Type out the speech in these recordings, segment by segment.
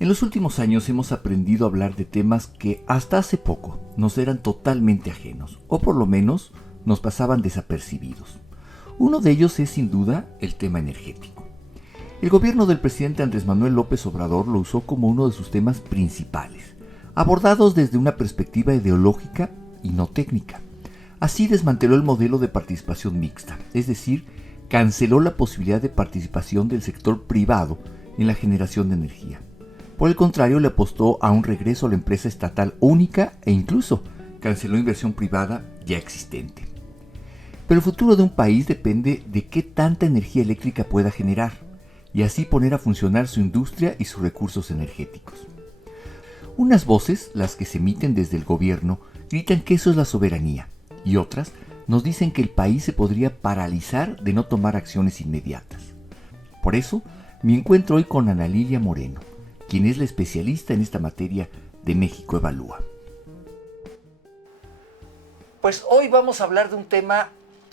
En los últimos años hemos aprendido a hablar de temas que hasta hace poco nos eran totalmente ajenos, o por lo menos nos pasaban desapercibidos. Uno de ellos es sin duda el tema energético. El gobierno del presidente Andrés Manuel López Obrador lo usó como uno de sus temas principales, abordados desde una perspectiva ideológica y no técnica. Así desmanteló el modelo de participación mixta, es decir, canceló la posibilidad de participación del sector privado en la generación de energía. Por el contrario, le apostó a un regreso a la empresa estatal única e incluso canceló inversión privada ya existente. Pero el futuro de un país depende de qué tanta energía eléctrica pueda generar y así poner a funcionar su industria y sus recursos energéticos. Unas voces, las que se emiten desde el gobierno, gritan que eso es la soberanía y otras nos dicen que el país se podría paralizar de no tomar acciones inmediatas. Por eso, me encuentro hoy con Ana Lilia Moreno, quien es la especialista en esta materia de México Evalúa. Pues hoy vamos a hablar de un tema,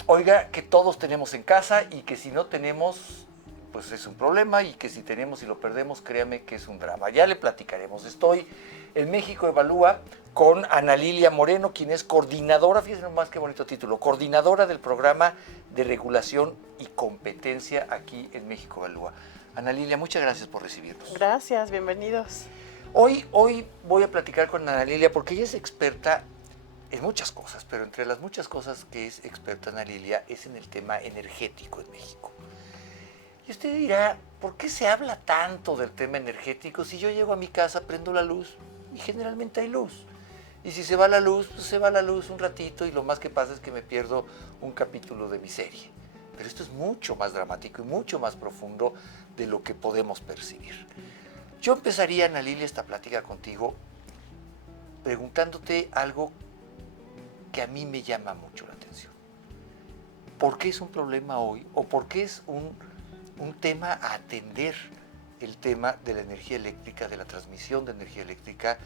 oiga, que todos tenemos en casa y que si no tenemos, pues es un problema, y que si tenemos y lo perdemos, créame que es un drama. Ya le platicaremos. Estoy en México Evalúa con Ana Lilia Moreno, quien es coordinadora, fíjense nomás qué bonito título, coordinadora del programa de regulación y competencia aquí en México Evalúa. Ana Lilia, muchas gracias por recibirnos. Gracias, bienvenidos. Hoy voy a platicar con Ana Lilia porque ella es experta en muchas cosas, pero entre las muchas cosas que es experta Ana Lilia es en el tema energético en México. Y usted dirá, ¿por qué se habla tanto del tema energético si yo llego a mi casa, prendo la luz y generalmente hay luz? Y si se va la luz, pues se va la luz un ratito y lo más que pasa es que me pierdo un capítulo de mi serie. Pero esto es mucho más dramático y mucho más profundo de lo que podemos percibir. Yo empezaría, Ana Lilia, esta plática contigo preguntándote algo que a mí me llama mucho la atención. ¿Por qué es un problema hoy o por qué es un tema a atender el tema de la energía eléctrica, de la transmisión de energía eléctrica?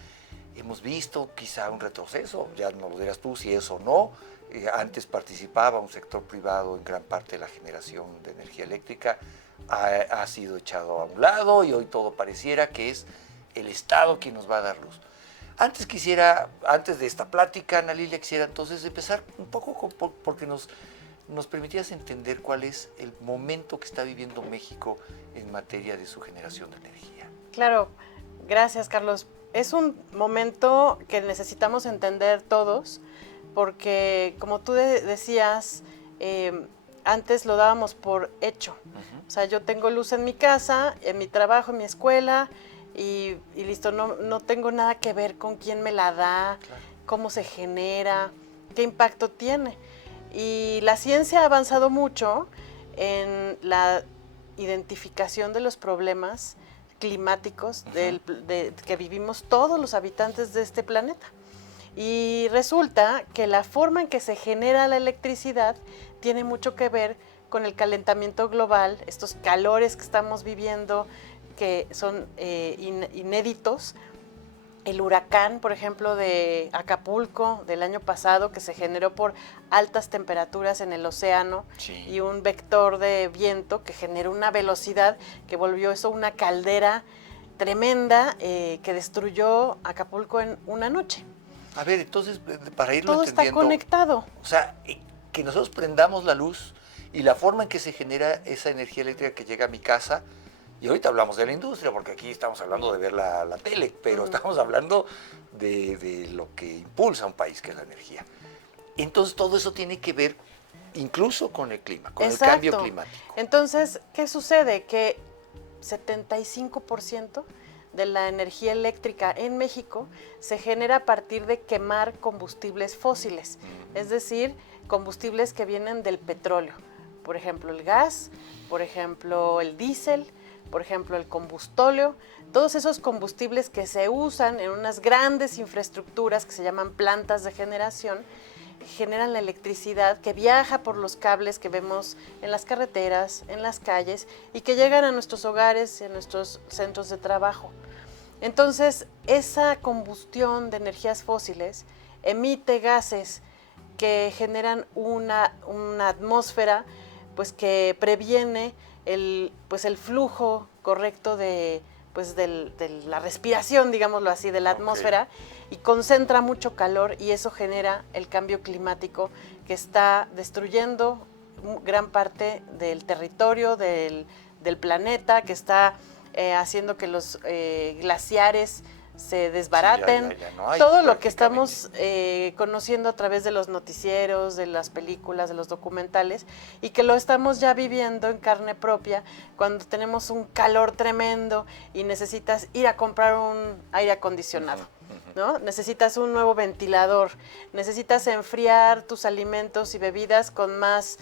Hemos visto quizá un retroceso, ya nos lo dirás tú si es o no. Antes participaba un sector privado en gran parte de la generación de energía eléctrica, ha sido echado a un lado y hoy todo pareciera que es el Estado quien nos va a dar luz. Antes de esta plática, Ana Lilia, quisiera entonces empezar un poco porque nos permitías entender cuál es el momento que está viviendo México en materia de su generación de energía. Claro, gracias, Carlos. Es un momento que necesitamos entender todos porque, como tú decías, antes lo dábamos por hecho. O sea, yo tengo luz en mi casa, en mi trabajo, en mi escuela y listo, no tengo nada que ver con quién me la da, claro, cómo se genera, qué impacto tiene. Y la ciencia ha avanzado mucho en la identificación de los problemas climáticos que vivimos todos los habitantes de este planeta. Y resulta que la forma en que se genera la electricidad tiene mucho que ver con el calentamiento global, estos calores que estamos viviendo que son inéditos. El huracán, por ejemplo, de Acapulco del año pasado, que se generó por altas temperaturas en el océano, sí, y un vector de viento que generó una velocidad que volvió eso una caldera tremenda que destruyó Acapulco en una noche. A ver, entonces, para irlo todo entendiendo... Todo está conectado. O sea, que nosotros prendamos la luz y la forma en que se genera esa energía eléctrica que llega a mi casa. Y ahorita hablamos de la industria, porque aquí estamos hablando de ver la tele, pero estamos hablando de lo que impulsa a un país, que es la energía. Entonces, todo eso tiene que ver incluso con el clima, con Exacto. El cambio climático. Entonces, ¿qué sucede? Que 75% de la energía eléctrica en México se genera a partir de quemar combustibles fósiles, es decir, combustibles que vienen del petróleo. Por ejemplo, el gas, por ejemplo, el diésel, por ejemplo, el combustóleo, todos esos combustibles que se usan en unas grandes infraestructuras que se llaman plantas de generación, generan la electricidad que viaja por los cables que vemos en las carreteras, en las calles y que llegan a nuestros hogares y a nuestros centros de trabajo. Entonces, esa combustión de energías fósiles emite gases que generan una atmósfera pues, que previene el flujo correcto de pues de la respiración, digámoslo así, de la atmósfera, y concentra mucho calor y eso genera el cambio climático que está destruyendo gran parte del territorio, del planeta, que está haciendo que los glaciares se desbaraten, ya no hay, todo lo que estamos conociendo a través de los noticieros, de las películas, de los documentales, y que lo estamos ya viviendo en carne propia cuando tenemos un calor tremendo y necesitas ir a comprar un aire acondicionado, ¿no? Necesitas un nuevo ventilador, necesitas enfriar tus alimentos y bebidas con más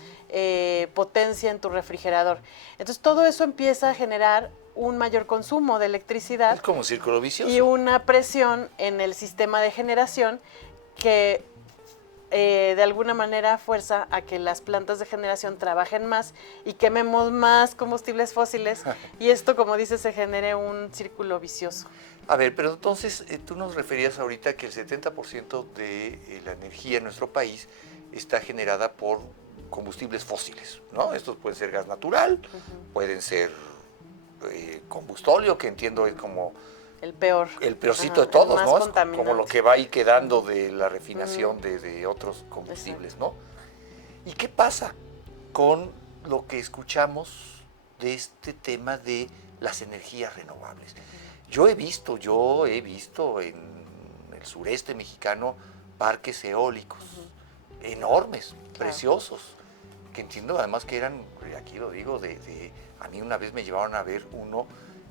potencia en tu refrigerador. Entonces todo eso empieza a generar un mayor consumo de electricidad. Es como un círculo vicioso. Y una presión en el sistema de generación que de alguna manera fuerza a que las plantas de generación trabajen más y quememos más combustibles fósiles y esto, como dices, se genere un círculo vicioso. A ver, pero entonces tú nos referías ahorita que el 70% de la energía en nuestro país está generada por combustibles fósiles, ¿no? Estos pueden ser gas natural, pueden ser combustóleo, que entiendo es como el peorcito de todos, ¿no? Es como lo que va ahí quedando de la refinación de otros combustibles, ¿no? ¿Y qué pasa con lo que escuchamos de este tema de las energías renovables? Yo he visto en el sureste mexicano parques eólicos enormes, preciosos, que entiendo además que eran, aquí lo digo, a mí una vez me llevaron a ver uno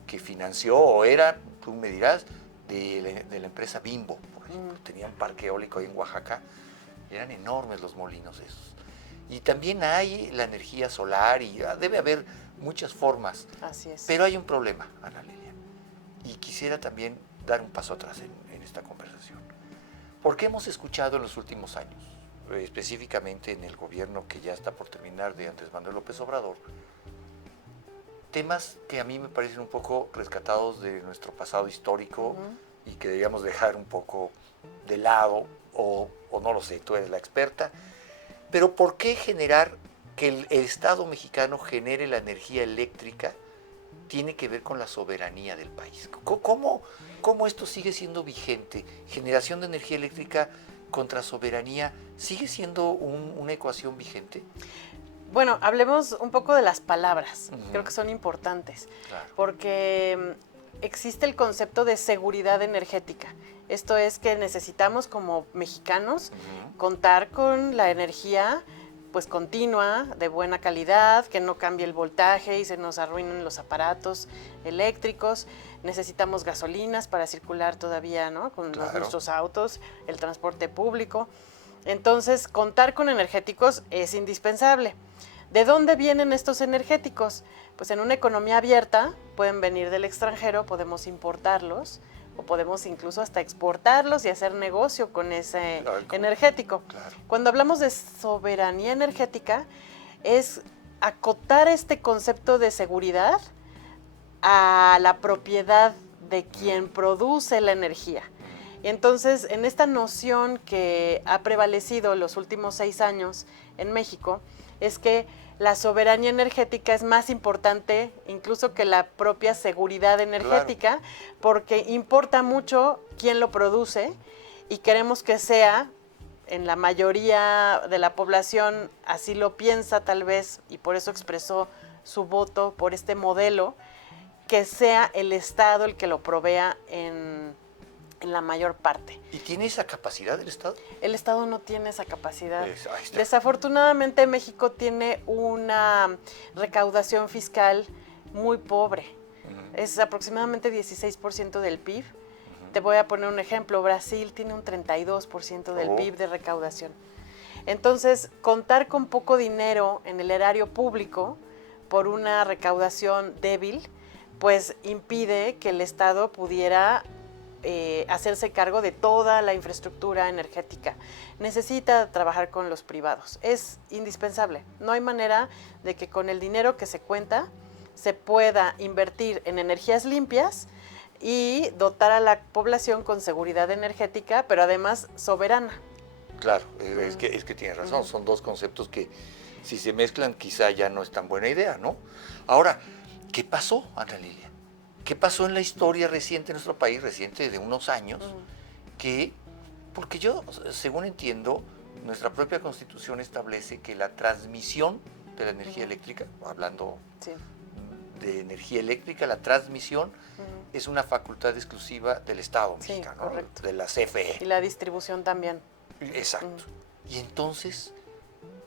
que financió, o era, tú me dirás, de la empresa Bimbo, por ejemplo. Tenía un parque eólico ahí en Oaxaca, eran enormes los molinos esos. Y también hay la energía solar y debe haber muchas formas. Así es. Pero hay un problema, Ana Lilia, y quisiera también dar un paso atrás en esta conversación. Porque hemos escuchado en los últimos años, específicamente en el gobierno que ya está por terminar de Andrés Manuel López Obrador, temas que a mí me parecen un poco rescatados de nuestro pasado histórico y que deberíamos dejar un poco de lado, o no lo sé, tú eres la experta, pero ¿por qué generar que el Estado mexicano genere la energía eléctrica tiene que ver con la soberanía del país? ¿Cómo esto sigue siendo vigente? Generación de energía eléctrica contra soberanía, ¿sigue siendo una ecuación vigente? Bueno, hablemos un poco de las palabras, creo que son importantes, porque existe el concepto de seguridad energética. Esto es que necesitamos como mexicanos contar con la energía pues continua, de buena calidad, que no cambie el voltaje y se nos arruinen los aparatos eléctricos. Necesitamos gasolinas para circular todavía, ¿no? Con nuestros autos, el transporte público. Entonces, contar con energéticos es indispensable. ¿De dónde vienen estos energéticos? Pues en una economía abierta pueden venir del extranjero, podemos importarlos o podemos incluso hasta exportarlos y hacer negocio con ese energético. Cuando hablamos de soberanía energética, es acotar este concepto de seguridad a la propiedad de quien produce la energía. Y entonces, en esta noción que ha prevalecido los últimos 6 años en México, es que la soberanía energética es más importante incluso que la propia seguridad energética, porque importa mucho quién lo produce y queremos que sea, en la mayoría de la población así lo piensa tal vez, y por eso expresó su voto por este modelo, que sea el Estado el que lo provea en la mayor parte. ¿Y tiene esa capacidad el Estado? El Estado no tiene esa capacidad. Desafortunadamente México tiene una recaudación fiscal muy pobre. Es aproximadamente 16% del PIB. Te voy a poner un ejemplo. Brasil tiene un 32% del PIB de recaudación. Entonces, contar con poco dinero en el erario público por una recaudación débil, pues impide que el Estado pudiera hacerse cargo de toda la infraestructura energética. Necesita trabajar con los privados. Es indispensable. No hay manera de que con el dinero que se cuenta se pueda invertir en energías limpias y dotar a la población con seguridad energética, pero además soberana. Claro, es que tienes razón. Son dos conceptos que si se mezclan quizá ya no es tan buena idea, ¿no? Ahora, ¿qué pasó, Ana Lilia? ¿Qué pasó en la historia reciente de nuestro país, reciente de unos años? Porque yo, según entiendo, nuestra propia Constitución establece que la transmisión de la energía eléctrica, hablando de energía eléctrica, la transmisión es una facultad exclusiva del Estado mexicano, ¿no? De la CFE. Y la distribución también. Exacto. Y entonces,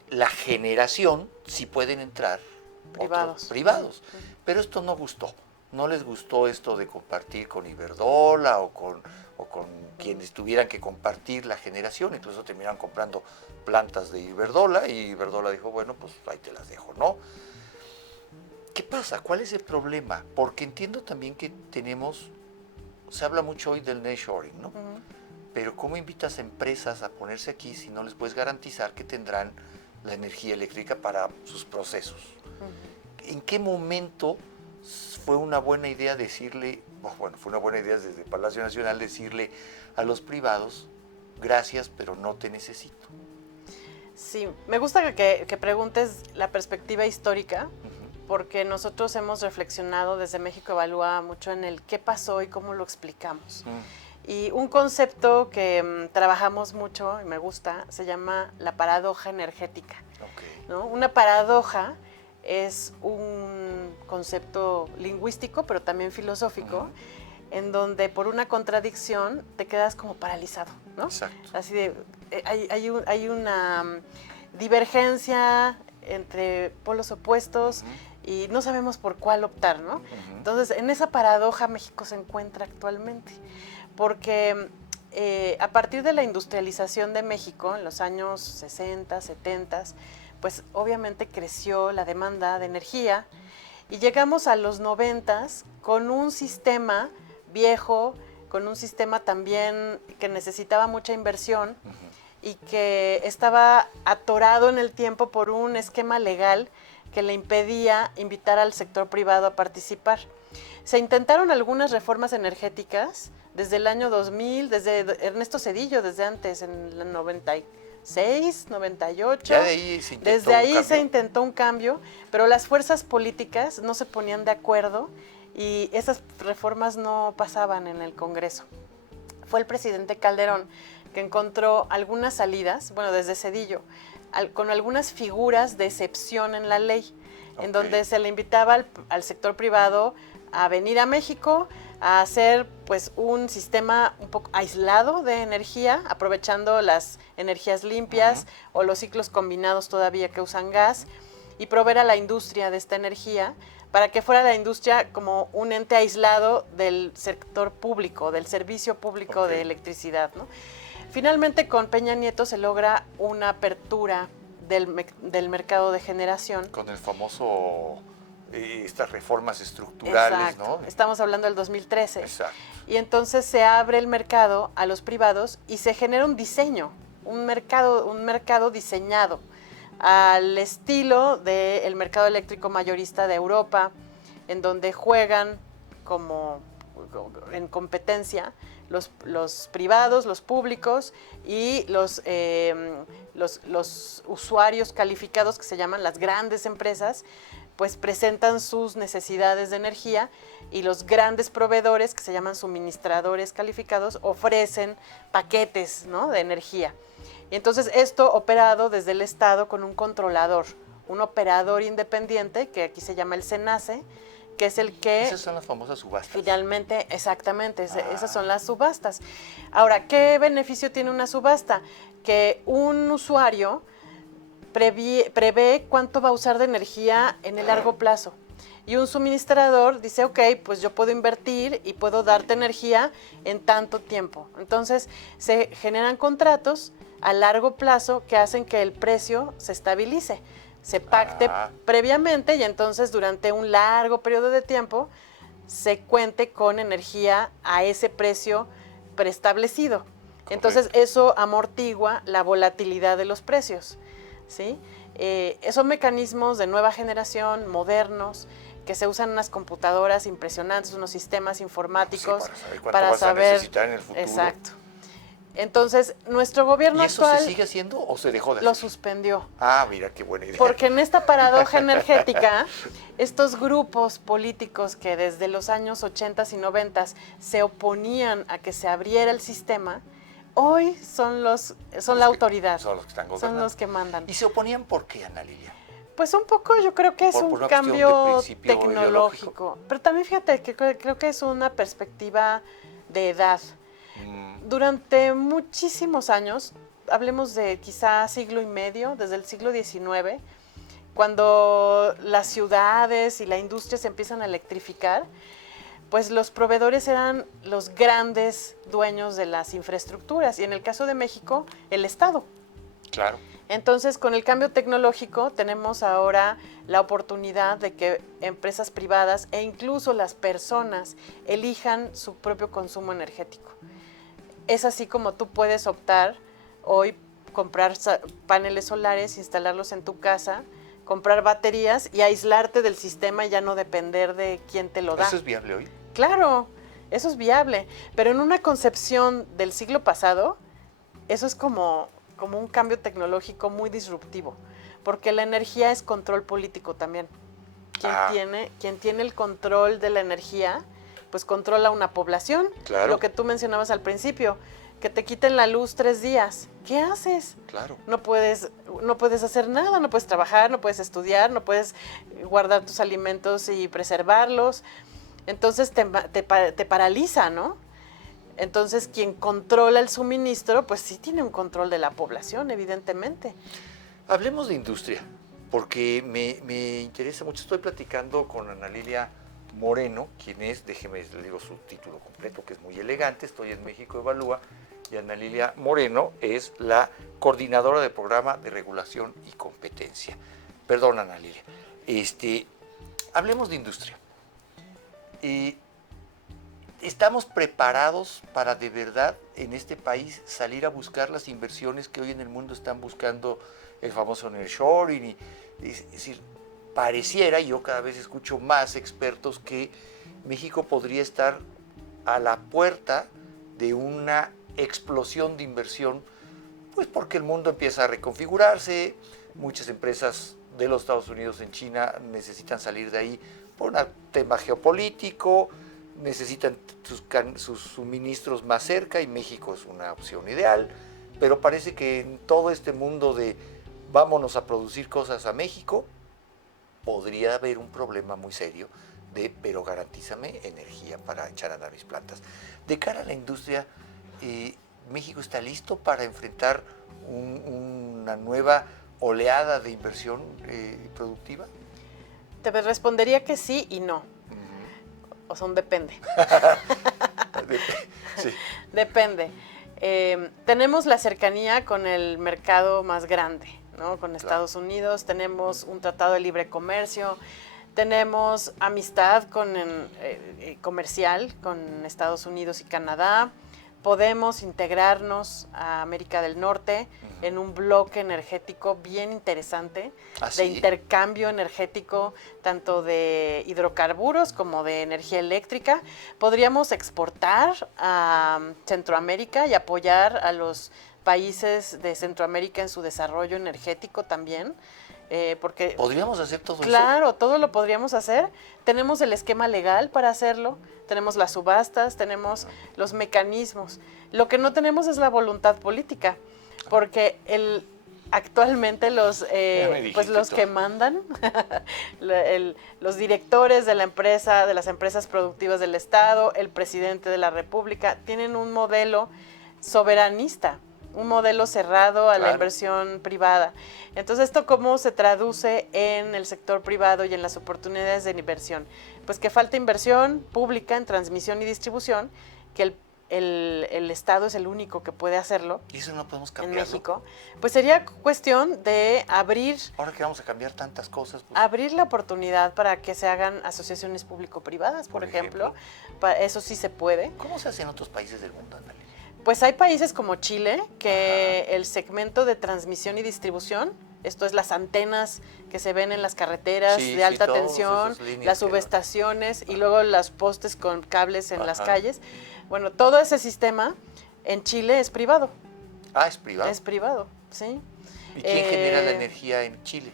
la generación sí pueden entrar privados. Pero esto no gustó. No les gustó esto de compartir con Iberdrola o con quienes tuvieran que compartir la generación. Incluso terminaron comprando plantas de Iberdrola y Iberdrola dijo, bueno, pues ahí te las dejo, ¿no? ¿Qué pasa? ¿Cuál es el problema? Porque entiendo también que se habla mucho hoy del nearshoring, ¿no? Pero ¿cómo invitas a empresas a ponerse aquí si no les puedes garantizar que tendrán la energía eléctrica para sus procesos? ¿En qué momento fue una buena idea decirle, bueno, fue una buena idea desde Palacio Nacional decirle a los privados, gracias, pero no te necesito? Sí, me gusta que preguntes la perspectiva histórica, porque nosotros hemos reflexionado desde México Evalúa mucho en el qué pasó y cómo lo explicamos. Y un concepto que trabajamos mucho y me gusta se llama la paradoja energética. ¿No? Una paradoja es un concepto lingüístico, pero también filosófico, en donde por una contradicción te quedas como paralizado, ¿no? Exacto. Así de, hay una divergencia entre polos opuestos y no sabemos por cuál optar, ¿no? Entonces, en esa paradoja México se encuentra actualmente, porque a partir de la industrialización de México en los años 60, 70, pues obviamente creció la demanda de energía y llegamos a los 90 con un sistema viejo, con un sistema también que necesitaba mucha inversión y que estaba atorado en el tiempo por un esquema legal que le impedía invitar al sector privado a participar. Se intentaron algunas reformas energéticas desde el año 2000, desde Ernesto Zedillo, desde antes, en el 96, 98. Ya de ahí se intentó desde ahí se intentó un cambio, pero las fuerzas políticas no se ponían de acuerdo y esas reformas no pasaban en el Congreso. Fue el presidente Calderón que encontró algunas salidas, bueno, desde Zedillo, con algunas figuras de excepción en la ley, en donde se le invitaba al sector privado a venir a México a hacer pues un sistema un poco aislado de energía, aprovechando las energías limpias o los ciclos combinados todavía que usan gas, y proveer a la industria de esta energía para que fuera la industria como un ente aislado del sector público, del servicio público de electricidad, ¿no? Finalmente, con Peña Nieto se logra una apertura del mercado de generación. Con el famoso, estas reformas estructurales, exacto, ¿no? Estamos hablando del 2013. Exacto. Y entonces se abre el mercado a los privados y se genera un diseño, un mercado diseñado al estilo del mercado eléctrico mayorista de Europa, en donde juegan como en competencia los privados, los públicos y los usuarios calificados, que se llaman las grandes empresas, pues presentan sus necesidades de energía, y los grandes proveedores, que se llaman suministradores calificados, ofrecen paquetes, ¿no?, de energía. Y entonces esto operado desde el Estado con un controlador, un operador independiente, que aquí se llama el SENACE, que es el que... Esas son las famosas subastas. Finalmente, exactamente, esas son las subastas. Ahora, ¿qué beneficio tiene una subasta? Que un usuario prevé cuánto va a usar de energía en el largo plazo. Y un suministrador dice, ok, pues yo puedo invertir y puedo darte energía en tanto tiempo. Entonces, se generan contratos a largo plazo que hacen que el precio se estabilice. Se pacte previamente y entonces durante un largo periodo de tiempo se cuente con energía a ese precio preestablecido. Correcto. Entonces eso amortigua la volatilidad de los precios, ¿sí? Son mecanismos de nueva generación, modernos, que se usan en unas computadoras impresionantes, unos sistemas informáticos, sí, para saber cuánto vas a necesitar en el futuro. Exacto. Entonces, nuestro gobierno ¿Y eso actual... se sigue haciendo o se dejó de hacer? Lo suspendió. Ah, mira, qué buena idea. Porque en esta paradoja energética, estos grupos políticos que desde los años 80 y 90 se oponían a que se abriera el sistema, hoy son la autoridad. Son los que están gobernando. Son los que mandan. ¿Y se oponían por qué, Ana Lilia? Pues un poco yo creo que es un cambio tecnológico. Pero también fíjate que creo que es una perspectiva de edad. Durante muchísimos años, hablemos de quizá siglo y medio, desde el siglo XIX, cuando las ciudades y la industria se empiezan a electrificar, pues los proveedores eran los grandes dueños de las infraestructuras y en el caso de México, el Estado. Claro. Entonces, con el cambio tecnológico tenemos ahora la oportunidad de que empresas privadas e incluso las personas elijan su propio consumo energético. Es así como tú puedes optar hoy, comprar paneles solares, instalarlos en tu casa, comprar baterías y aislarte del sistema y ya no depender de quién te lo da. ¿Eso es viable hoy? Claro, eso es viable, pero en una concepción del siglo pasado, eso es como un cambio tecnológico muy disruptivo, porque la energía es control político también. Quien tiene el control de la energía, pues controla una población. Claro. Lo que tú mencionabas al principio, que te quiten la luz 3 días. ¿Qué haces? Claro. No puedes hacer nada, no puedes trabajar, no puedes estudiar, no puedes guardar tus alimentos y preservarlos. Entonces te paraliza, ¿no? Entonces quien controla el suministro, pues sí tiene un control de la población, evidentemente. Hablemos de industria, porque me interesa mucho. Estoy platicando con Ana Lilia Moreno, quien es, déjeme le digo su título completo, que es muy elegante. Estoy en México Evalúa, y Ana Lilia Moreno es la coordinadora del programa de regulación y competencia. Perdón, Ana Lilia. Hablemos de industria. ¿Estamos preparados para de verdad en este país salir a buscar las inversiones que hoy en el mundo están buscando el famoso nearshoring? Es decir, pareciera, y yo cada vez escucho más expertos, que México podría estar a la puerta de una explosión de inversión, pues porque el mundo empieza a reconfigurarse, muchas empresas de los Estados Unidos en China necesitan salir de ahí por un tema geopolítico, necesitan sus suministros más cerca y México es una opción ideal, pero parece que en todo este mundo de vámonos a producir cosas a México, podría haber un problema muy serio pero garantízame energía para echar a andar mis plantas. De cara a la industria, ¿México está listo para enfrentar una nueva oleada de inversión productiva? Te respondería que sí y no. O sea, depende. Sí. Depende. Tenemos la cercanía con el mercado más grande, ¿no? Con Estados Unidos, tenemos un tratado de libre comercio, tenemos amistad comercial con Estados Unidos y Canadá, podemos integrarnos a América del Norte en un bloque energético bien interesante, de intercambio energético, tanto de hidrocarburos como de energía eléctrica. Podríamos exportar a Centroamérica y apoyar a los países de Centroamérica en su desarrollo energético también. Porque ¿podríamos hacer todo eso? Claro, todo lo podríamos hacer. Tenemos el esquema legal para hacerlo, tenemos las subastas, tenemos los mecanismos. Lo que no tenemos es la voluntad política, porque actualmente los que mandan, los directores de las empresas productivas del Estado, el presidente de la República, tienen un modelo soberanista, un modelo cerrado a la inversión privada. Entonces, ¿esto cómo se traduce en el sector privado y en las oportunidades de inversión? Pues que falta inversión pública en transmisión y distribución, que el Estado es el único que puede hacerlo. ¿Y eso no podemos cambiarlo? En México. Pues sería cuestión de abrir... Ahora que vamos a cambiar tantas cosas. Pues, abrir la oportunidad para que se hagan asociaciones público-privadas, por ejemplo. Eso sí se puede. ¿Cómo se hace en otros países del mundo, Ana Lilia? Pues hay países como Chile que el segmento de transmisión y distribución, esto es las antenas que se ven en las carreteras de alta tensión, las subestaciones y luego los postes con cables en las calles. Bueno, todo ese sistema En Chile es privado. Ah, ¿es privado? Es privado, sí. ¿Y quién genera la energía en Chile?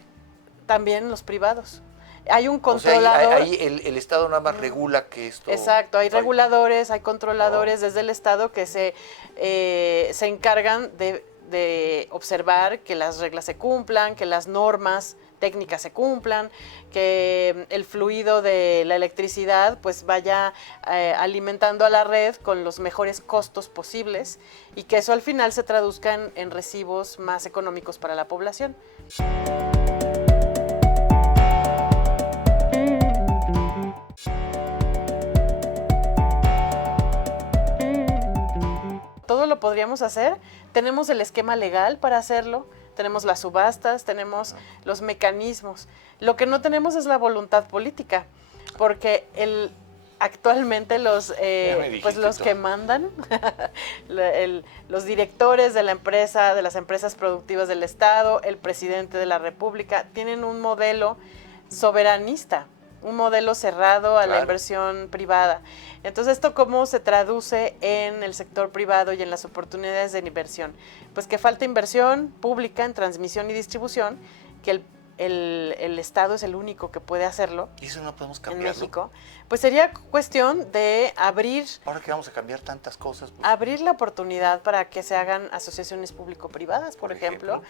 También los privados. Hay un controlador. O sea, ahí el Estado nada más regula que esto... Exacto, hay reguladores, hay controladores desde el Estado que se encargan de observar que las reglas se cumplan, que las normas técnicas se cumplan, que el fluido de la electricidad pues vaya alimentando a la red con los mejores costos posibles y que eso al final se traduzca en recibos más económicos para la población. Todo lo podríamos hacer, tenemos el esquema legal para hacerlo, tenemos las subastas, tenemos los mecanismos. Lo que no tenemos es la voluntad política, porque actualmente los que mandan, los directores de la empresa, de las empresas productivas del Estado, el presidente de la República, tienen un modelo soberanista, un modelo cerrado a la inversión privada. Entonces, ¿esto cómo se traduce en el sector privado y en las oportunidades de inversión? Pues que falta inversión pública en transmisión y distribución, que el Estado es el único que puede hacerlo. ¿Y eso no podemos cambiarlo? En México. Pues sería cuestión de abrir... Ahora que vamos a cambiar tantas cosas. Pues, abrir la oportunidad para que se hagan asociaciones público-privadas, por ejemplo.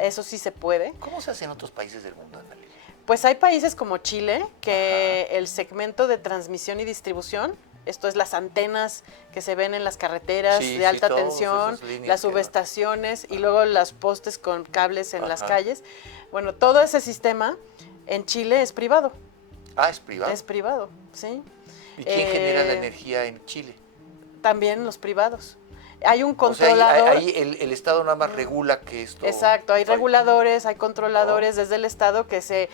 Eso sí se puede. ¿Cómo se hace en otros países del mundo, Analia? Pues hay países como Chile que el segmento de transmisión y distribución, esto es las antenas que se ven en las carreteras de alta tensión, las subestaciones y luego los postes con cables en las calles. Bueno, todo ese sistema en Chile es privado. Ah, ¿es privado? Es privado, sí. ¿Y quién genera la energía en Chile? También los privados. Hay un controlador. O sea, ahí el Estado nada más regula que esto... Exacto, hay reguladores, hay controladores desde el Estado que se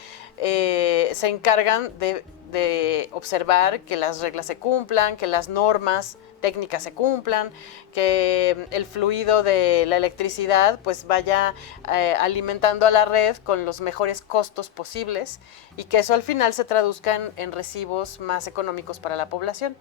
encargan de observar que las reglas se cumplan, que las normas técnicas se cumplan, que el fluido de la electricidad pues vaya alimentando a la red con los mejores costos posibles y que eso al final se traduzca en recibos más económicos para la población,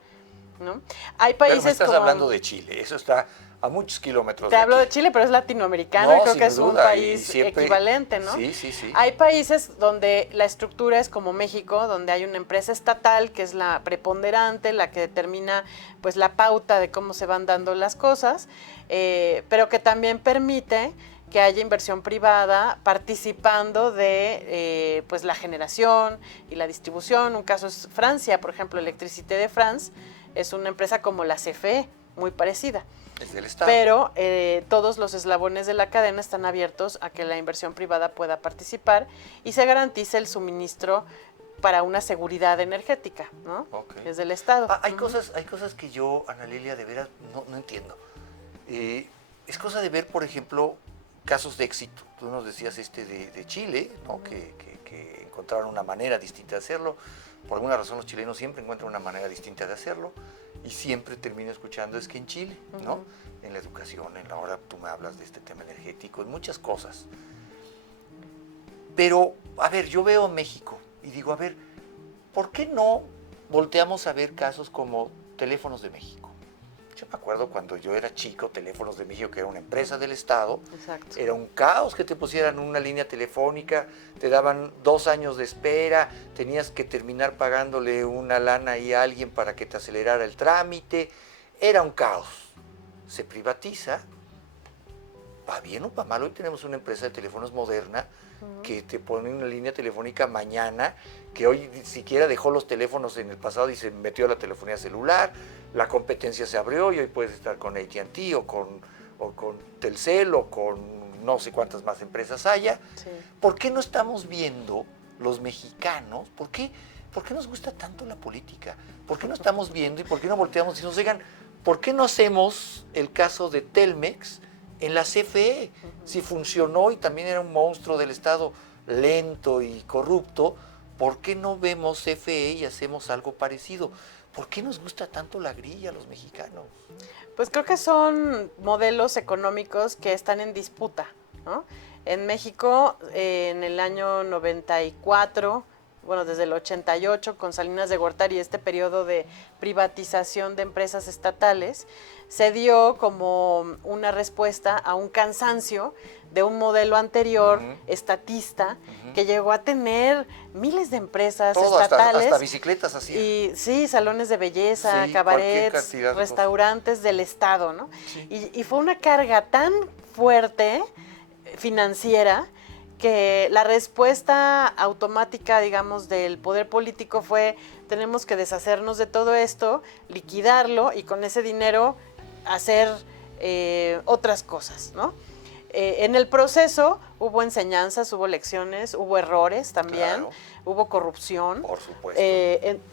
¿no? Hay países pero me estás hablando de Chile, eso está a muchos kilómetros Te hablo de Chile, pero es latinoamericano y creo que es un país equivalente, ¿no? Sí, sí, sí. Hay países donde la estructura es como México, donde hay una empresa estatal que es la preponderante, la que determina pues la pauta de cómo se van dando las cosas, pero que también permite que haya inversión privada participando de pues la generación y la distribución. Un caso es Francia, por ejemplo, Electricité de France es una empresa como la CFE, muy parecida. Es del Estado. Pero todos los eslabones de la cadena están abiertos a que la inversión privada pueda participar y se garantice el suministro para una seguridad energética, ¿no? Okay. Es del Estado. Hay cosas que yo, Ana Lilia, de veras no entiendo. Es cosa de ver, por ejemplo, casos de éxito. Tú nos decías de Chile, ¿no? Que encontraron una manera distinta de hacerlo. Por alguna razón los chilenos siempre encuentran una manera distinta de hacerlo y siempre termino escuchando es que en Chile, ¿no? En la educación, ahora tú me hablas de este tema energético, en muchas cosas. Pero, a ver, yo veo México y digo, a ver, ¿por qué no volteamos a ver casos como Teléfonos de México? Yo me acuerdo cuando yo era chico, Teléfonos de México, que era una empresa del Estado. Exacto. Era un caos que te pusieran una línea telefónica, te daban 2 años de espera, tenías que terminar pagándole una lana ahí a alguien para que te acelerara el trámite. Era un caos. Se privatiza, va bien o va mal. Hoy tenemos una empresa de teléfonos moderna que te pone una línea telefónica mañana, que hoy siquiera dejó los teléfonos en el pasado y se metió a la telefonía celular. La competencia se abrió y hoy puedes estar con AT&T o con Telcel o con no sé cuántas más empresas haya. Sí. ¿Por qué no estamos viendo los mexicanos? ¿Por qué nos gusta tanto la política? ¿Por qué no estamos viendo y por qué no volteamos y nos digan, ¿por qué no hacemos el caso de Telmex en la CFE? Si funcionó y también era un monstruo del Estado lento y corrupto, ¿por qué no vemos CFE y hacemos algo parecido? ¿Por qué nos gusta tanto la grilla a los mexicanos? Pues creo que son modelos económicos que están en disputa, ¿no? En México, en el año 94, bueno, desde el 88 con Salinas de Gortari, este periodo de privatización de empresas estatales, se dio como una respuesta a un cansancio de un modelo anterior, estatista, que llegó a tener miles de empresas estatales. Hasta bicicletas así. Y sí, salones de belleza, cabarets, restaurantes del Estado, ¿no? Sí. Y fue una carga tan fuerte financiera que la respuesta automática, digamos, del poder político fue: tenemos que deshacernos de todo esto, liquidarlo y con ese dinero hacer otras cosas, ¿no? En el proceso hubo enseñanzas, hubo lecciones, hubo errores también, hubo corrupción, por supuesto,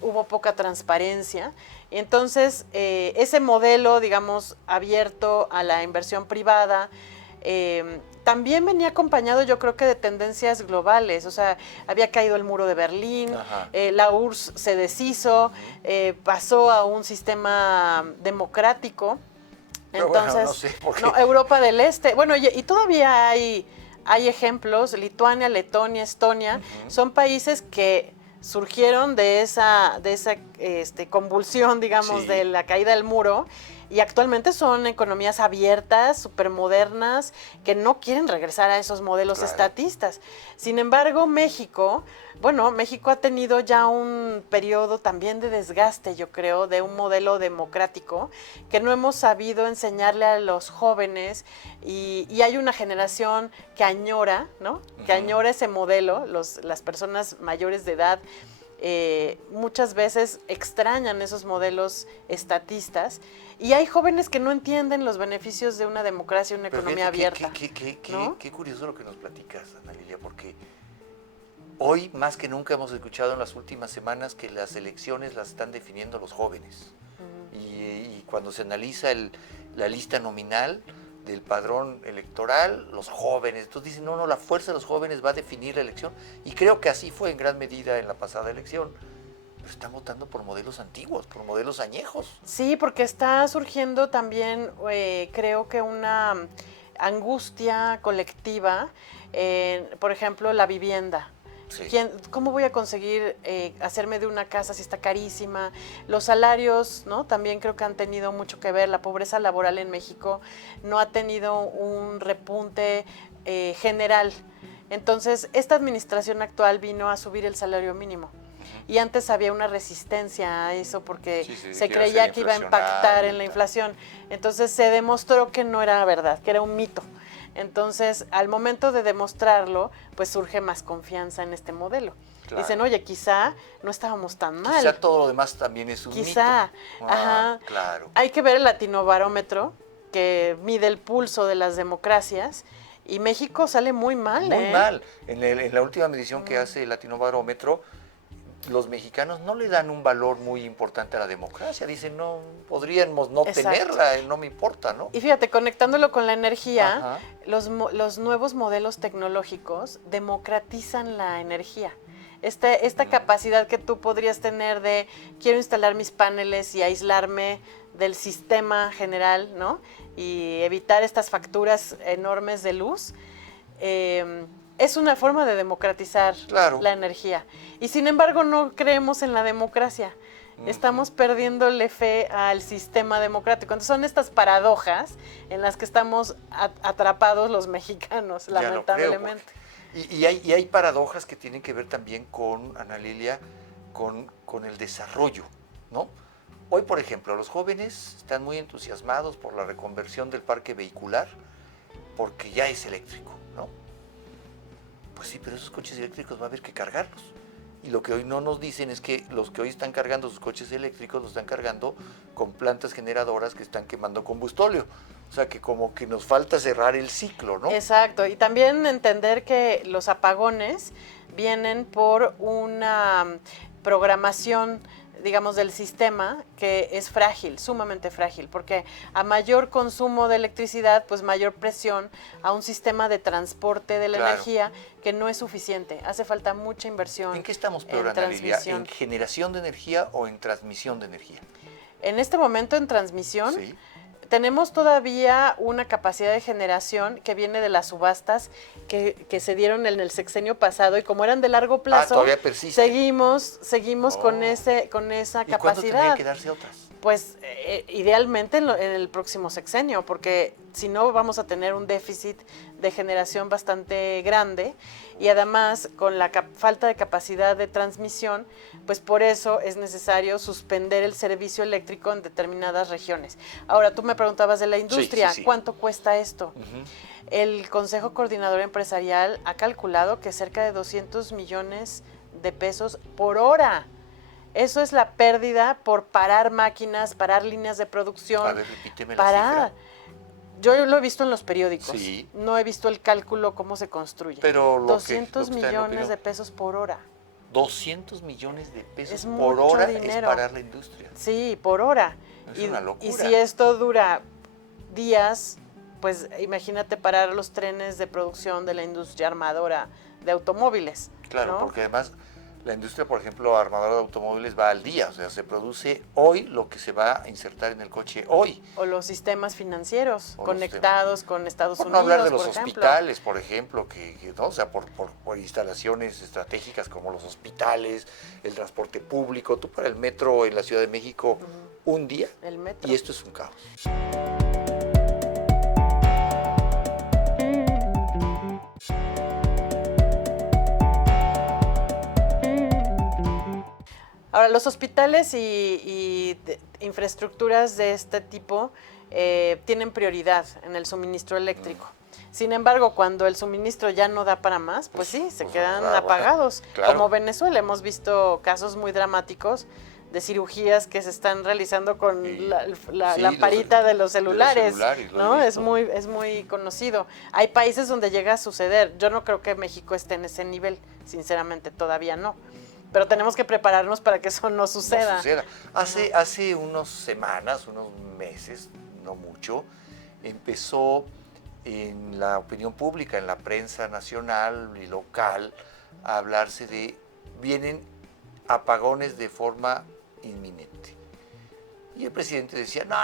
hubo poca transparencia. Entonces, ese modelo, digamos, abierto a la inversión privada, también venía acompañado, yo creo que, de tendencias globales. O sea, había caído el muro de Berlín, la URSS se deshizo, pasó a un sistema democrático. Pero entonces, bueno, no sé por qué. No, Europa del Este, bueno, y todavía hay ejemplos. Lituania, Letonia, Estonia, son países que surgieron de esa convulsión, digamos, de la caída del muro, y actualmente son economías abiertas, supermodernas, que no quieren regresar a esos modelos estatistas. Sin embargo, México ha tenido ya un periodo también de desgaste, yo creo, de un modelo democrático que no hemos sabido enseñarle a los jóvenes, y hay una generación que añora, ¿no? Que añora ese modelo. Las personas mayores de edad muchas veces extrañan esos modelos estatistas, y hay jóvenes que no entienden los beneficios de una democracia, una economía abierta. Qué curioso lo que nos platicas, Ana Lilia, porque hoy más que nunca hemos escuchado en las últimas semanas que las elecciones las están definiendo los jóvenes. Y cuando se analiza la lista nominal del padrón electoral, los jóvenes, entonces dicen, no, la fuerza de los jóvenes va a definir la elección, y creo que así fue en gran medida en la pasada elección. Pero están votando por modelos antiguos, por modelos añejos. Sí, porque está surgiendo también, creo que una angustia colectiva, por ejemplo, la vivienda. Sí. ¿Cómo voy a conseguir hacerme de una casa si está carísima? Los salarios, ¿no? También creo que han tenido mucho que ver. La pobreza laboral en México no ha tenido un repunte general. Entonces, esta administración actual vino a subir el salario mínimo. Y antes había una resistencia a eso porque se creía que iba a impactar en la inflación. Entonces se demostró que no era verdad, que era un mito. Entonces, al momento de demostrarlo, pues surge más confianza en este modelo. Claro. Dicen, oye, quizá no estábamos tan mal. Quizá todo lo demás también es un mito. Claro. Hay que ver el Latinobarómetro, que mide el pulso de las democracias, y México sale muy mal. Muy mal. En la última medición que hace el Latinobarómetro, los mexicanos no le dan un valor muy importante a la democracia. Dicen, no, podríamos no tenerla, no me importa, ¿no? Y fíjate, conectándolo con la energía, los nuevos modelos tecnológicos democratizan la energía. Esta capacidad que tú podrías tener de, quiero instalar mis paneles y aislarme del sistema general, ¿no? Y evitar estas facturas enormes de luz, es una forma de democratizar la energía. Y sin embargo no creemos en la democracia. Estamos perdiéndole fe al sistema democrático. Entonces son estas paradojas en las que estamos atrapados los mexicanos, lamentablemente. Y hay paradojas que tienen que ver también con, Ana Lilia, con el desarrollo, ¿no? Hoy, por ejemplo, los jóvenes están muy entusiasmados por la reconversión del parque vehicular porque ya es eléctrico, ¿no? Pues sí, pero esos coches eléctricos va a haber que cargarlos. Y lo que hoy no nos dicen es que los que hoy están cargando sus coches eléctricos los están cargando con plantas generadoras que están quemando combustóleo. O sea, que como que nos falta cerrar el ciclo, ¿no? Exacto. Y también entender que los apagones vienen por una programación, digamos, del sistema que es frágil, sumamente frágil, porque a mayor consumo de electricidad, pues mayor presión a un sistema de transporte de la energía que no es suficiente. Hace falta mucha inversión. ¿En qué estamos peor, Ana Lilia? ¿En generación de energía o en transmisión de energía? En este momento en transmisión tenemos todavía una capacidad de generación que viene de las subastas que se dieron en el sexenio pasado y como eran de largo plazo, todavía persiste. seguimos con esa capacidad. ¿Y cuándo tendrían que darse otras? Pues idealmente en el próximo sexenio, porque si no vamos a tener un déficit de generación bastante grande y además con la falta de capacidad de transmisión, pues por eso es necesario suspender el servicio eléctrico en determinadas regiones. Ahora, tú me preguntabas de la industria, sí. ¿Cuánto cuesta esto? El Consejo Coordinador Empresarial ha calculado que cerca de 200 millones de pesos por hora. Eso es la pérdida por parar máquinas, parar líneas de producción. A ver, repíteme la cifra. Yo lo he visto en los periódicos. Sí. No he visto el cálculo, cómo se construye. Pero 200 millones de pesos por hora. 200 millones de pesos es por hora dinero. Es parar la industria. Sí, por hora. Es una locura. Y si esto dura días, pues imagínate parar los trenes de producción de la industria armadora de automóviles. Claro, ¿no? porque además la industria, por ejemplo, armadora de automóviles va al día, o sea, se produce hoy lo que se va a insertar en el coche hoy. O los sistemas financieros conectados con Estados Unidos, no hablar de los por hospitales, por ejemplo, que ¿no? O sea, por instalaciones estratégicas como los hospitales, el transporte público. Tú para el metro en la Ciudad de México, un día, el metro. Y esto es un caos. Ahora, los hospitales y infraestructuras de este tipo tienen prioridad en el suministro eléctrico. Sin embargo, cuando el suministro ya no da para más, pues sí, se quedan apagados. Claro. Como Venezuela, hemos visto casos muy dramáticos de cirugías que se están realizando con la lamparita de los celulares, ¿no? Es muy conocido. Hay países donde llega a suceder. Yo no creo que México esté en ese nivel, sinceramente, todavía no. Pero tenemos que prepararnos para que eso no suceda. Hace unas semanas, unos meses, no mucho, empezó en la opinión pública, en la prensa nacional y local, a hablarse de vienen apagones de forma inminente. Y el presidente decía, no,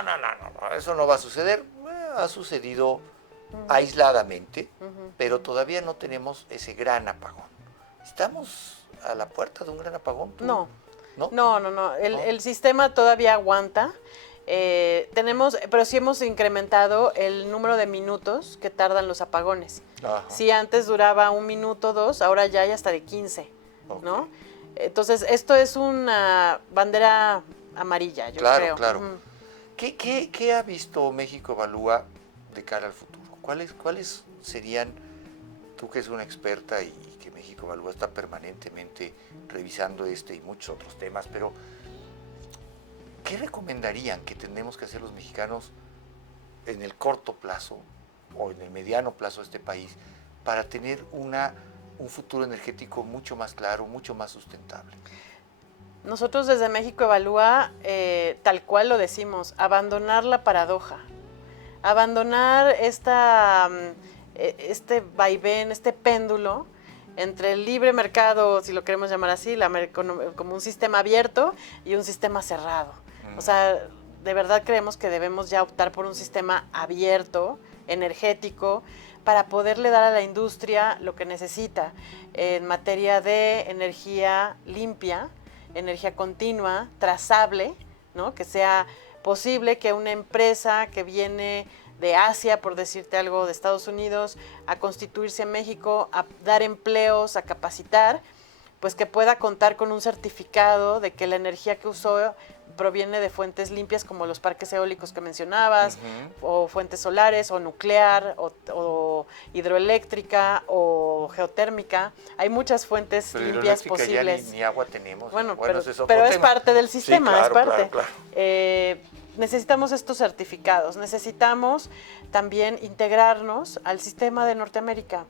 eso no va a suceder. Ha sucedido aisladamente, pero todavía no tenemos ese gran apagón. Estamos a la puerta de un gran apagón. No. El sistema todavía aguanta. Pero sí hemos incrementado el número de minutos que tardan los apagones. Ajá. Si antes duraba 1 minuto, 2, ahora ya hay hasta de 15, okay. ¿No? Entonces, esto es una bandera amarilla, yo creo. Claro. ¿Qué ha visto México Evalúa de cara al futuro? ¿Cuáles serían, tú que eres una experta y que México Evalúa está permanentemente revisando y muchos otros temas, pero ¿qué recomendarían que tenemos que hacer los mexicanos en el corto plazo o en el mediano plazo de este país para tener un futuro energético mucho más claro, mucho más sustentable? Nosotros desde México Evalúa, tal cual lo decimos, abandonar la paradoja, abandonar este vaivén, este péndulo entre el libre mercado, si lo queremos llamar así, como un sistema abierto y un sistema cerrado. O sea, de verdad creemos que debemos ya optar por un sistema abierto, energético, para poderle dar a la industria lo que necesita en materia de energía limpia, energía continua, trazable, ¿no? Que sea posible que una empresa que viene de Asia, por decirte algo, de Estados Unidos, a constituirse en México, a dar empleos, a capacitar, pues que pueda contar con un certificado de que la energía que usó proviene de fuentes limpias como los parques eólicos que mencionabas, o fuentes solares, o nuclear, o hidroeléctrica, o geotérmica. Hay muchas fuentes limpias posibles. Ya ni agua tenemos. Bueno, pero es parte del sistema, sí, claro, es parte. Claro. Necesitamos estos certificados, necesitamos también integrarnos al sistema de Norteamérica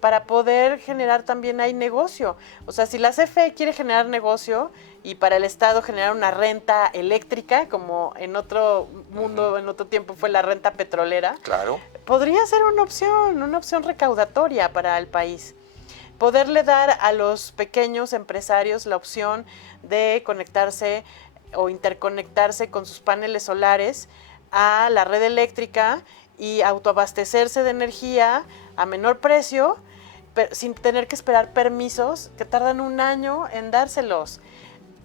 para poder generar también ahí negocio. O sea, si la CFE quiere generar negocio y para el Estado generar una renta eléctrica, como en otro mundo, en otro tiempo fue la renta petrolera, claro, podría ser una opción recaudatoria para el país. Poderle dar a los pequeños empresarios la opción de conectarse o interconectarse con sus paneles solares a la red eléctrica y autoabastecerse de energía a menor precio, sin tener que esperar permisos que tardan 1 año en dárselos.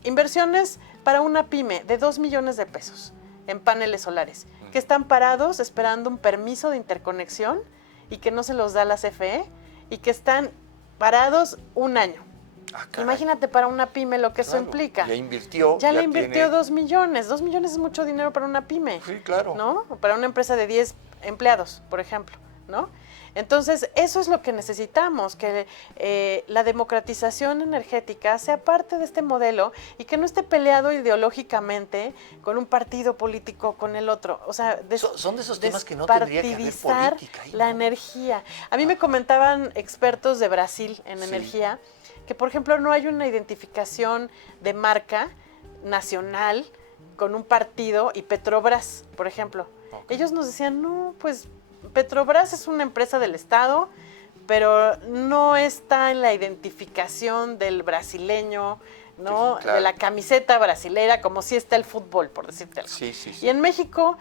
Inversiones para una pyme de 2 millones de pesos en paneles solares, que están parados esperando un permiso de interconexión y que no se los da la CFE y que están parados 1 año. Imagínate para una pyme lo que eso implica. Ya invirtió. Ya le invirtió 2 millones. 2 millones es mucho dinero para una pyme. Sí, claro. ¿No? Para una empresa de 10 empleados, por ejemplo, ¿no? Entonces, eso es lo que necesitamos, que la democratización energética sea parte de este modelo y que no esté peleado ideológicamente con un partido político, con el otro. O sea, son de esos temas que no tendría que haber política. La energía. A mí me comentaban expertos de Brasil en energía que, por ejemplo, no hay una identificación de marca nacional con un partido y Petrobras, por ejemplo. Ellos nos decían, no, pues Petrobras es una empresa del Estado, pero no está en la identificación del brasileño, ¿no? Sí, claro. De la camiseta brasilera, como si está el fútbol, por decirte algo. Sí. Y en México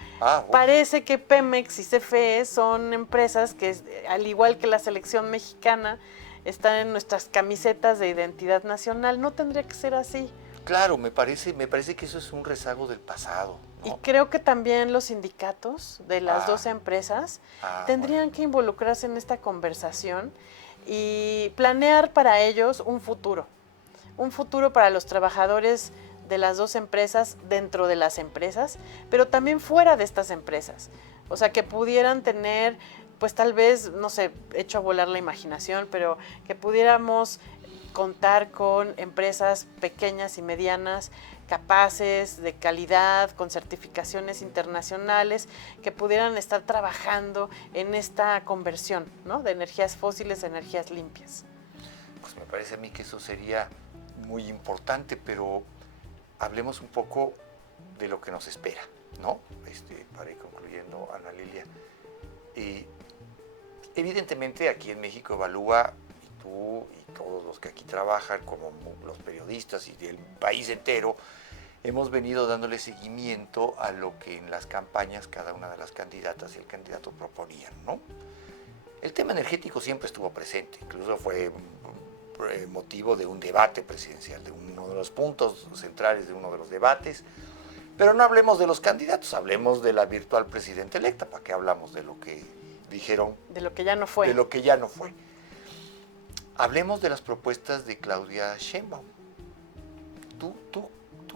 parece que Pemex y CFE son empresas que, al igual que la selección mexicana, están en nuestras camisetas de identidad nacional. No tendría que ser así. Claro, me parece que eso es un rezago del pasado, ¿no? Y creo que también los sindicatos de las dos empresas tendrían que involucrarse en esta conversación y planear para ellos un futuro para los trabajadores de las dos empresas, dentro de las empresas, pero también fuera de estas empresas. O sea, que pudieran tener, pues tal vez, no sé, echo a volar la imaginación, pero que pudiéramos contar con empresas pequeñas y medianas, capaces, de calidad, con certificaciones internacionales, que pudieran estar trabajando en esta conversión, ¿no? De energías fósiles a energías limpias. Pues me parece a mí que eso sería muy importante, pero hablemos un poco de lo que nos espera, ¿no? Para ir concluyendo, Ana Lilia. Evidentemente aquí en México Evalúa, y tú y todos los que aquí trabajan, como los periodistas y del país entero, hemos venido dándole seguimiento a lo que en las campañas cada una de las candidatas y el candidato proponían, ¿no? El tema energético siempre estuvo presente, incluso fue motivo de un debate presidencial, de uno de los puntos centrales de uno de los debates. Pero no hablemos de los candidatos, hablemos de la virtual presidenta electa. ¿Para qué hablamos de lo que dijeron? De lo que ya no fue. De lo que ya no fue. Hablemos de las propuestas de Claudia Sheinbaum. ¿Tú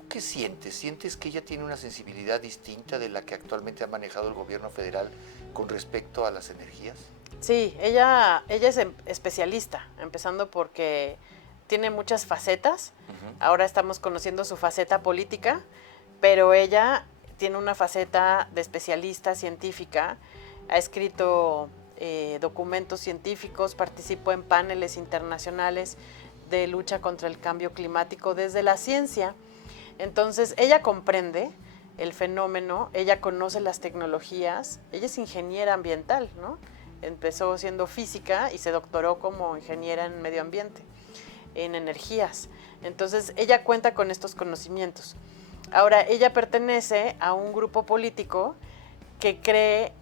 qué sientes? ¿Sientes que ella tiene una sensibilidad distinta de la que actualmente ha manejado el gobierno federal con respecto a las energías? Sí, ella es especialista, empezando porque tiene muchas facetas. Ahora estamos conociendo su faceta política, pero ella tiene una faceta de especialista científica. Ha escrito documentos científicos, participó en paneles internacionales de lucha contra el cambio climático desde la ciencia. Entonces, ella comprende el fenómeno, ella conoce las tecnologías, ella es ingeniera ambiental, ¿no? Empezó siendo física y se doctoró como ingeniera en medio ambiente, en energías. Entonces, ella cuenta con estos conocimientos. Ahora, ella pertenece a un grupo político que cree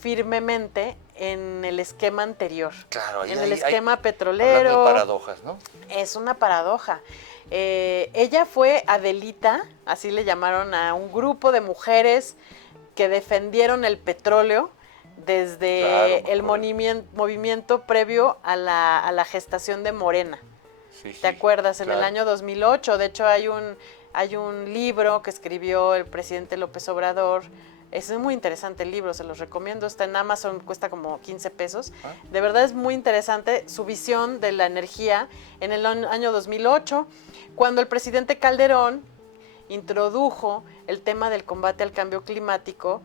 firmemente en el esquema anterior, claro, en el esquema petrolero. Hablando de paradojas, ¿no? Es una paradoja. Ella fue Adelita, así le llamaron a un grupo de mujeres que defendieron el petróleo desde el movimiento previo a la gestación de Morena. Sí, ¿te acuerdas? Claro. En el año 2008, de hecho hay un libro que escribió el presidente López Obrador. Es muy interesante el libro, se los recomiendo, está en Amazon, cuesta como 15 pesos. De verdad es muy interesante su visión de la energía en el año 2008, cuando el presidente Calderón introdujo el tema del combate al cambio climático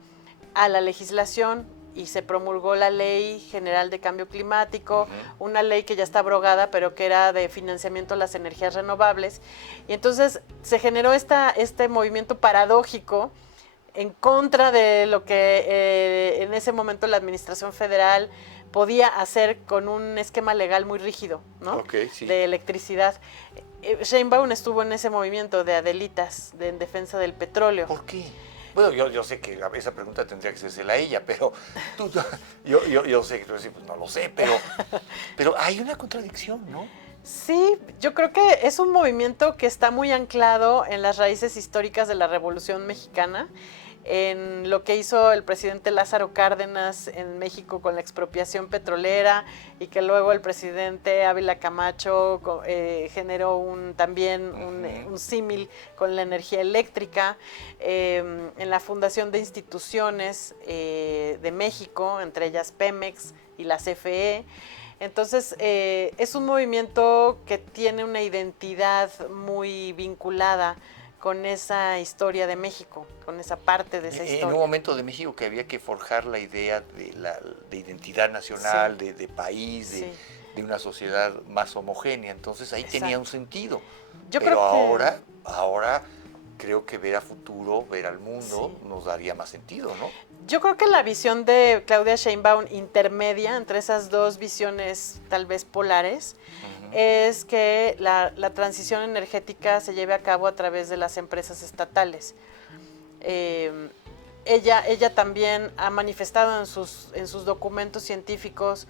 a la legislación y se promulgó la Ley General de Cambio Climático, una ley que ya está abrogada, pero que era de financiamiento a las energías renovables. Y entonces se generó este movimiento paradójico en contra de lo que en ese momento la administración federal podía hacer con un esquema legal muy rígido, ¿no? Sí. De electricidad. Sheinbaum estuvo en ese movimiento de Adelitas, en defensa del petróleo. ¿Por qué? Bueno, yo sé que esa pregunta tendría que hacérsela a ella, pero yo sé que tú decís, pues no lo sé, pero hay una contradicción, ¿no? Sí, yo creo que es un movimiento que está muy anclado en las raíces históricas de la Revolución Mexicana, en lo que hizo el presidente Lázaro Cárdenas en México con la expropiación petrolera y que luego el presidente Ávila Camacho generó también un símil con la energía eléctrica, en la fundación de instituciones de México, entre ellas Pemex y la CFE. Entonces, es un movimiento que tiene una identidad muy vinculada con esa historia de México, con esa parte de esa historia. En un momento de México que había que forjar la idea de identidad nacional, sí, de país, sí, de una sociedad más homogénea, entonces ahí exacto, tenía un sentido. Yo pero creo que ahora creo que ver a futuro, ver al mundo, sí, nos daría más sentido, ¿no? Yo creo que la visión de Claudia Sheinbaum intermedia entre esas dos visiones tal vez polares, es que la transición energética se lleve a cabo a través de las empresas estatales. Ella también ha manifestado en sus documentos científicos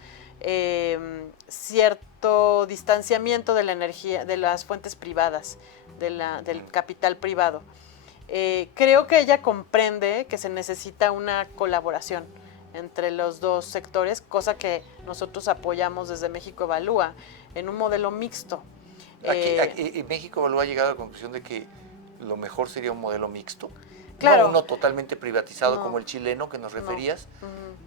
cierto distanciamiento de la energía, de las fuentes privadas, del capital privado. Creo que ella comprende que se necesita una colaboración entre los dos sectores, cosa que nosotros apoyamos desde México Evalúa, en un modelo mixto. Aquí México Evalúa ha llegado a la conclusión de que lo mejor sería un modelo mixto. Claro. No uno totalmente privatizado como el chileno que nos referías,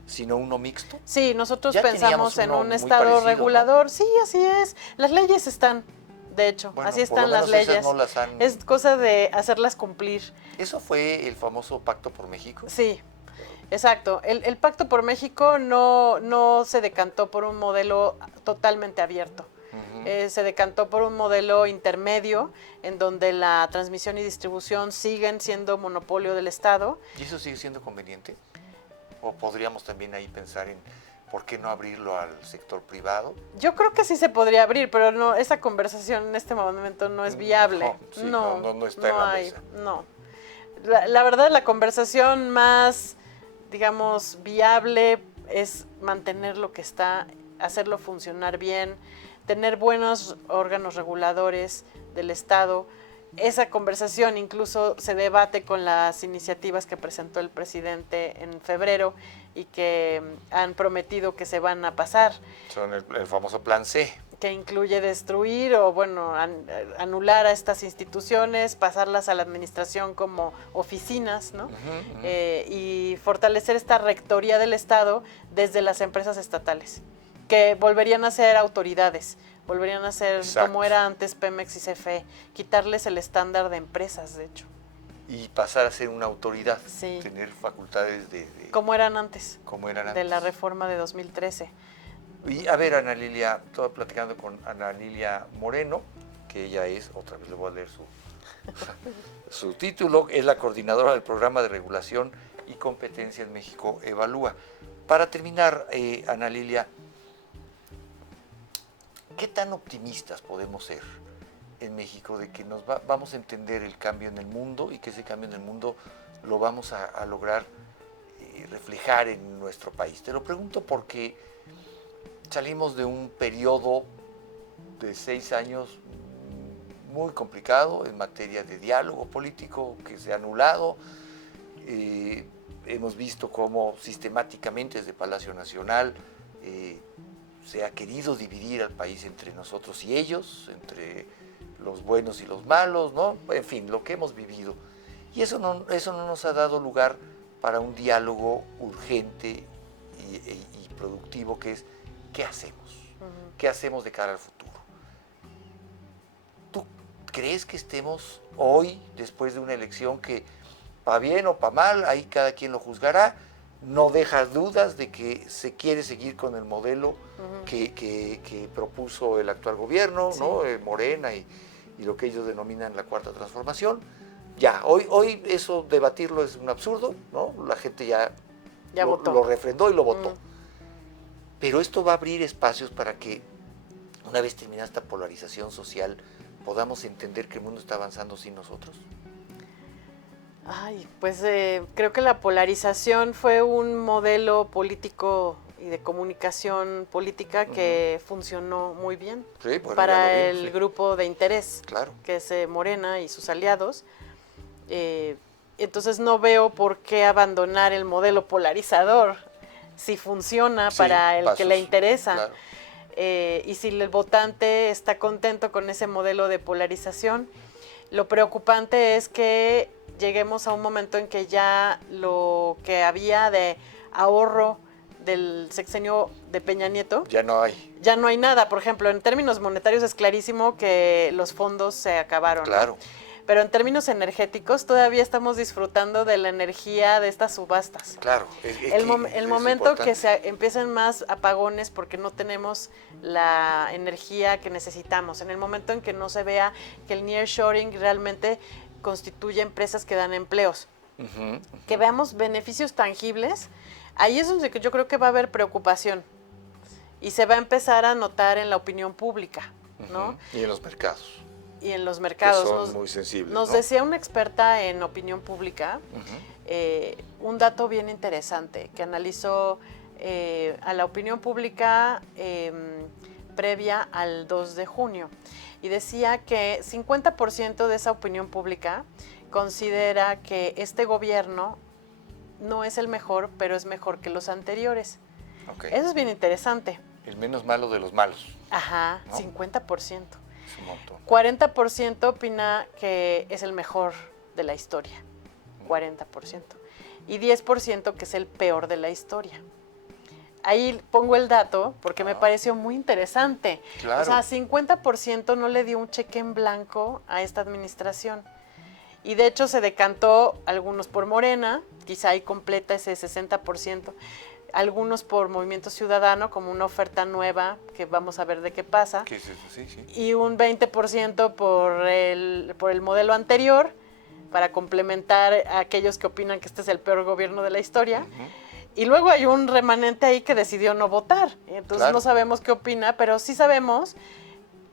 sino uno mixto. Sí, nosotros ya pensamos en un estado parecido, regulador, ¿no? Sí, así es. Las leyes están, de hecho, bueno, así están las leyes. No las han... Es cosa de hacerlas cumplir. ¿Eso fue el famoso Pacto por México? Sí. Exacto, el Pacto por México no se decantó por un modelo totalmente abierto, se decantó por un modelo intermedio en donde la transmisión y distribución siguen siendo monopolio del Estado. ¿Y eso sigue siendo conveniente? ¿O podríamos también ahí pensar en por qué no abrirlo al sector privado? Yo creo que sí se podría abrir, pero no, esa conversación en este momento no es viable. No está en la mesa. No, la verdad la conversación más, digamos, viable es mantener lo que está, hacerlo funcionar bien, tener buenos órganos reguladores del Estado. Esa conversación incluso se debate con las iniciativas que presentó el presidente en febrero y que han prometido que se van a pasar. Son el famoso Plan C. Que incluye destruir o, bueno, anular a estas instituciones, pasarlas a la administración como oficinas, ¿no? Y fortalecer esta rectoría del Estado desde las empresas estatales, que volverían a ser autoridades, volverían a ser como era antes Pemex y CFE, quitarles el estándar de empresas, de hecho. Y pasar a ser una autoridad, sí, tener facultades de como eran antes, de la reforma de 2013. Y a ver, Ana Lilia, estaba platicando con Ana Lilia Moreno, que ella es, otra vez le voy a leer su título, es la coordinadora del Programa de Regulación y Competencia en México Evalúa. Para terminar, Ana Lilia, ¿qué tan optimistas podemos ser en México de que vamos a entender el cambio en el mundo y que ese cambio en el mundo lo vamos a lograr reflejar en nuestro país? Te lo pregunto porque salimos de un periodo de 6 años muy complicado en materia de diálogo político que se ha anulado. Hemos visto cómo sistemáticamente desde Palacio Nacional se ha querido dividir al país entre nosotros y ellos, entre los buenos y los malos, ¿no? En fin, lo que hemos vivido. Y eso no nos ha dado lugar para un diálogo urgente y productivo, que es ¿qué hacemos? ¿Qué hacemos de cara al futuro? ¿Tú crees que estemos hoy, después de una elección que, para bien o para mal, ahí cada quien lo juzgará, no deja dudas de que se quiere seguir con el modelo que propuso el actual gobierno, sí, ¿no? Morena y lo que ellos denominan la Cuarta Transformación? Ya, hoy eso debatirlo es un absurdo, ¿no? La gente ya lo refrendó y lo votó. Pero esto va a abrir espacios para que, una vez terminada esta polarización social, podamos entender que el mundo está avanzando sin nosotros. Ay, pues creo que la polarización fue un modelo político y de comunicación política que funcionó muy bien para el grupo de interés, que es Morena y sus aliados. Entonces no veo por qué abandonar el modelo polarizador si funciona para el que le interesa. Claro. Y si el votante está contento con ese modelo de polarización, lo preocupante es que lleguemos a un momento en que ya lo que había de ahorro del sexenio de Peña Nieto ya no hay. Ya no hay nada. Por ejemplo, en términos monetarios es clarísimo que los fondos se acabaron. Claro. ¿No? Pero en términos energéticos todavía estamos disfrutando de la energía de estas subastas. Claro. El momento que se empiecen más apagones porque no tenemos la energía que necesitamos, en el momento en que no se vea que el nearshoring realmente constituye empresas que dan empleos, que veamos beneficios tangibles, ahí es donde yo creo que va a haber preocupación y se va a empezar a notar en la opinión pública, ¿no? Y en los mercados. Y en los mercados. Que son muy sensibles. Nos decía una experta en opinión pública un dato bien interesante que analizó a la opinión pública previa al 2 de junio. Y decía que 50% de esa opinión pública considera que este gobierno no es el mejor, pero es mejor que los anteriores. Okay. Eso es bien interesante. El menos malo de los malos. Ajá, ¿no? 50%. Es un montón. 40% opina que es el mejor de la historia. 40%. Y 10% que es el peor de la historia. Ahí pongo el dato porque me pareció muy interesante. Claro. O sea, 50% no le dio un cheque en blanco a esta administración. Y de hecho se decantó algunos por Morena, quizá ahí completa ese 60%, algunos por Movimiento Ciudadano como una oferta nueva que vamos a ver de qué pasa. ¿Qué es eso? Sí. Y un 20% por el modelo anterior para complementar a aquellos que opinan que este es el peor gobierno de la historia. Y luego hay un remanente ahí que decidió no votar. Entonces no sabemos qué opina, pero sí sabemos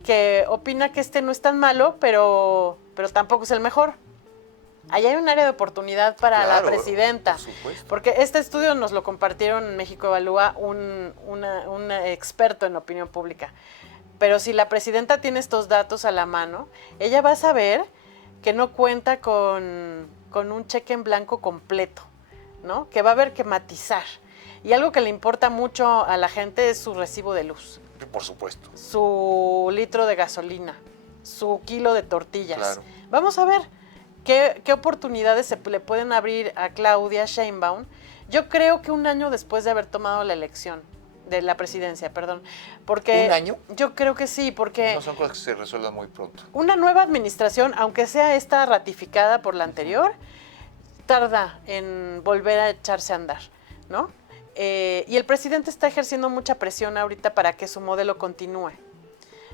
que opina que este no es tan malo, pero tampoco es el mejor. Ahí hay un área de oportunidad para la presidenta. Por supuesto. Porque este estudio nos lo compartieron en México Evalúa un experto en opinión pública. Pero si la presidenta tiene estos datos a la mano, ella va a saber que no cuenta con un cheque en blanco completo, ¿no? Que va a haber que matizar. Y algo que le importa mucho a la gente es su recibo de luz. Por supuesto. Su litro de gasolina, su kilo de tortillas. Claro. Vamos a ver qué oportunidades se le pueden abrir a Claudia Sheinbaum. Yo creo que un año después de haber tomado la elección, de la presidencia, perdón. Porque ¿Un año? Yo creo que sí, porque no son cosas que se resuelvan muy pronto. Una nueva administración, aunque sea esta ratificada por la anterior, tarda en volver a echarse a andar, ¿no? Y el presidente está ejerciendo mucha presión ahorita para que su modelo continúe.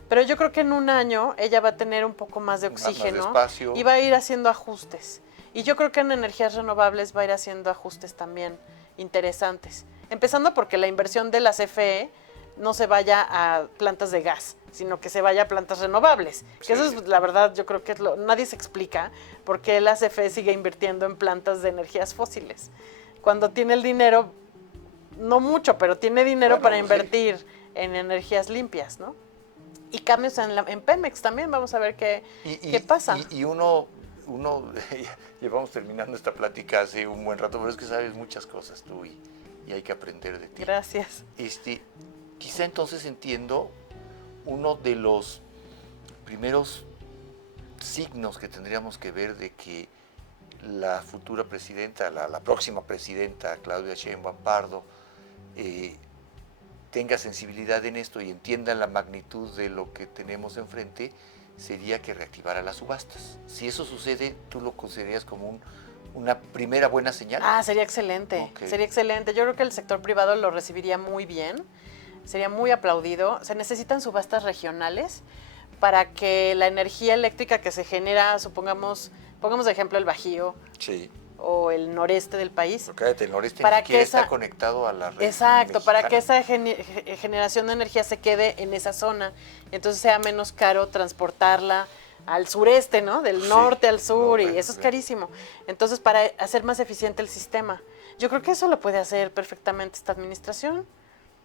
Pero yo creo que en un año ella va a tener un poco más de oxígeno y va a ir haciendo ajustes. Y yo creo que en energías renovables va a ir haciendo ajustes también interesantes. Empezando porque la inversión de la CFE no se vaya a plantas de gas, sino que se vaya a plantas renovables. Sí. Que eso es, la verdad, yo creo que nadie se explica por qué la CFE sigue invirtiendo en plantas de energías fósiles. Cuando tiene el dinero, no mucho, pero tiene dinero para invertir en energías limpias, ¿no? Y cambios en Pemex también, vamos a ver qué pasa. Y uno llevamos terminando esta plática hace un buen rato, pero es que sabes muchas cosas tú y hay que aprender de ti. Gracias. Quizá entonces entiendo uno de los primeros signos que tendríamos que ver de que la futura presidenta, la próxima presidenta, Claudia Sheinbaum Pardo, tenga sensibilidad en esto y entienda la magnitud de lo que tenemos enfrente, sería que reactivara las subastas. Si eso sucede, ¿tú lo considerarías como una primera buena señal? Sería excelente, okay. Sería excelente. Yo creo que el sector privado lo recibiría muy bien, sería muy aplaudido. Se necesitan subastas regionales para que la energía eléctrica que se genera, pongamos de ejemplo el Bajío, sí, o el noreste del país. Porque el noreste ni siquiera está conectado a la red. Exacto, mexicana. Para que esa generación de energía se quede en esa zona, entonces sea menos caro transportarla al sureste, ¿no? Del norte al sur, y eso es carísimo. Entonces, para hacer más eficiente el sistema, yo creo que eso lo puede hacer perfectamente esta administración.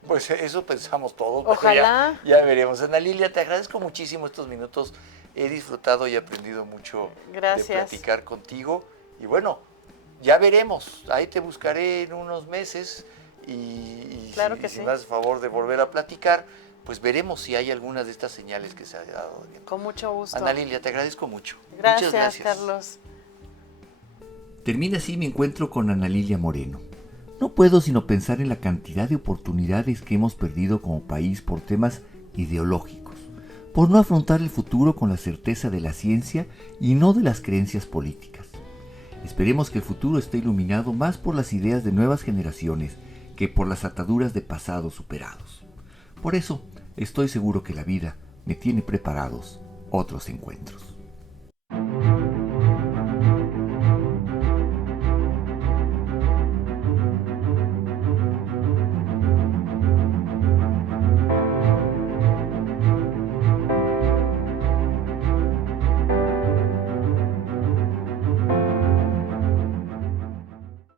Pues eso pensamos todos. Ojalá. Ya veremos. Ana Lilia, te agradezco muchísimo estos minutos. He disfrutado y aprendido mucho de platicar contigo. Y bueno, ya veremos. Ahí te buscaré en unos meses y claro si me haces favor de volver a platicar, pues veremos si hay algunas de estas señales que se ha dado. Con mucho gusto. Ana Lilia, te agradezco mucho. Gracias, muchas gracias, Carlos. Termina así mi encuentro con Ana Lilia Moreno. No puedo sino pensar en la cantidad de oportunidades que hemos perdido como país por temas ideológicos, por no afrontar el futuro con la certeza de la ciencia y no de las creencias políticas. Esperemos que el futuro esté iluminado más por las ideas de nuevas generaciones que por las ataduras de pasados superados. Por eso, estoy seguro que la vida me tiene preparados otros encuentros.